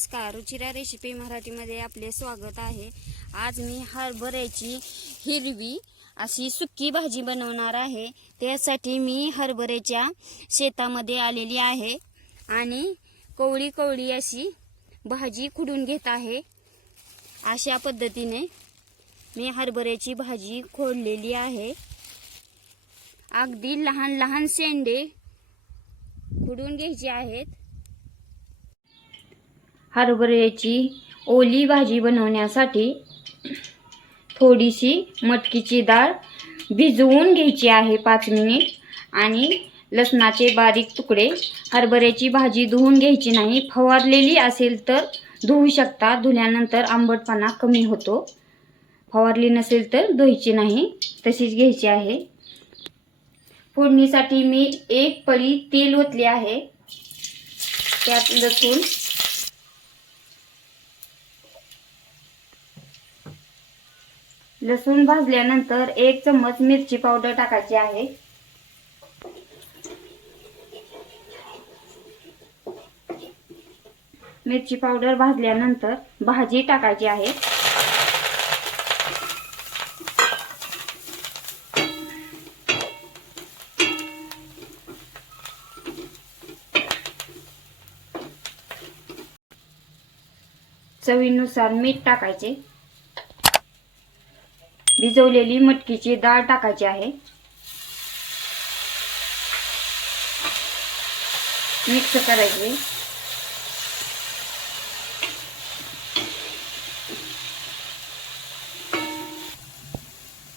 नमस्कार रुचिरा रेसिपी मराठीमध्ये आपले स्वागत आहे. आज मी हरभऱ्याची हिरवी अशी सुकी भाजी बनवणार आहे. त्यासाठी मी हरभऱ्याच्या शेतामध्ये आलेली आहे आणि कोवळी कवळी अशी भाजी खुडून घेत आहे. अशा पद्धतीने मी हरभऱ्याची भाजी खोडलेली आहे. अगदी लहान लहान शेंडे खुडून घ्यायचे आहेत. हरभऱ्याची ओली भाजी बनवण्यासाठी थोडीशी मटकीची डाळ भिजवून घ्यायची आहे पाच मिनिट आणि लसणाचे बारीक तुकडे. हरभऱ्याची भाजी धुवून घ्यायची नाही फवारलेली असेल तर धुवू शकता. धुल्यानंतर आंबटपणा कमी होतो. फवारली नसेल तर धुवायची नाही तशीच घ्यायची आहे. फोडणीसाठी मी एक पळी तेल ओतले आहे. त्यात लसूण लसूण भाजल्यानंतर एक चम्मच मिरची पावडर टाकायची आहे. मिरची पावडर भाजल्यानंतर भाजी टाकायची आहे. चवीनुसार मीठ टाकायचे. भिजवलेली मटकीची डाळ टाकायची आहे. मिक्स करायचे.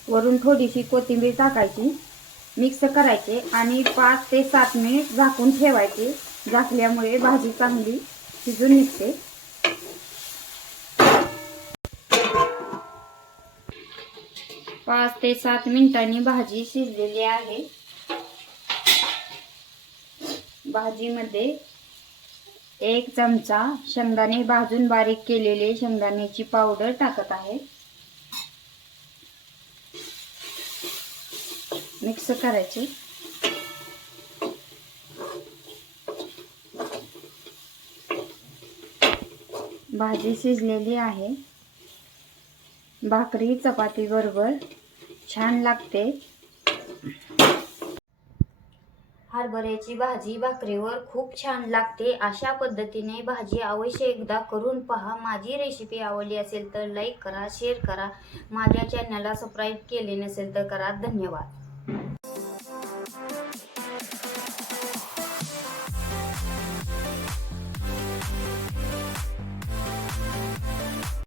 वरून थोडीशी कोथिंबीर टाकायची. मिक्स करायचे आणि पाच ते सात मिनिट झाकून ठेवायचे. झाकल्यामुळे भाजी चांगली शिजून निघते. पाच ते सात मिनिटांनी भाजी शिजलेली आहे. भाजीमध्ये एक चमचा शेंगदाणे भाजून बारीक केलेले शेंगदाण्याची पावडर टाकत आहे. मिक्स करायचे. भाजी शिजलेली आहे. भाकरी चपाती बरोबर छान लागते. हरभऱ्याची भाजी भाकरीवर खूप छान लागते. अशा पद्धतीने भाजी अवश्य एकदा करून पहा. माझी रेसिपी आवडली असेल तर लाईक करा शेअर करा. माझ्या चॅनलला सबस्क्राईब केले नसेल तर करा. धन्यवाद.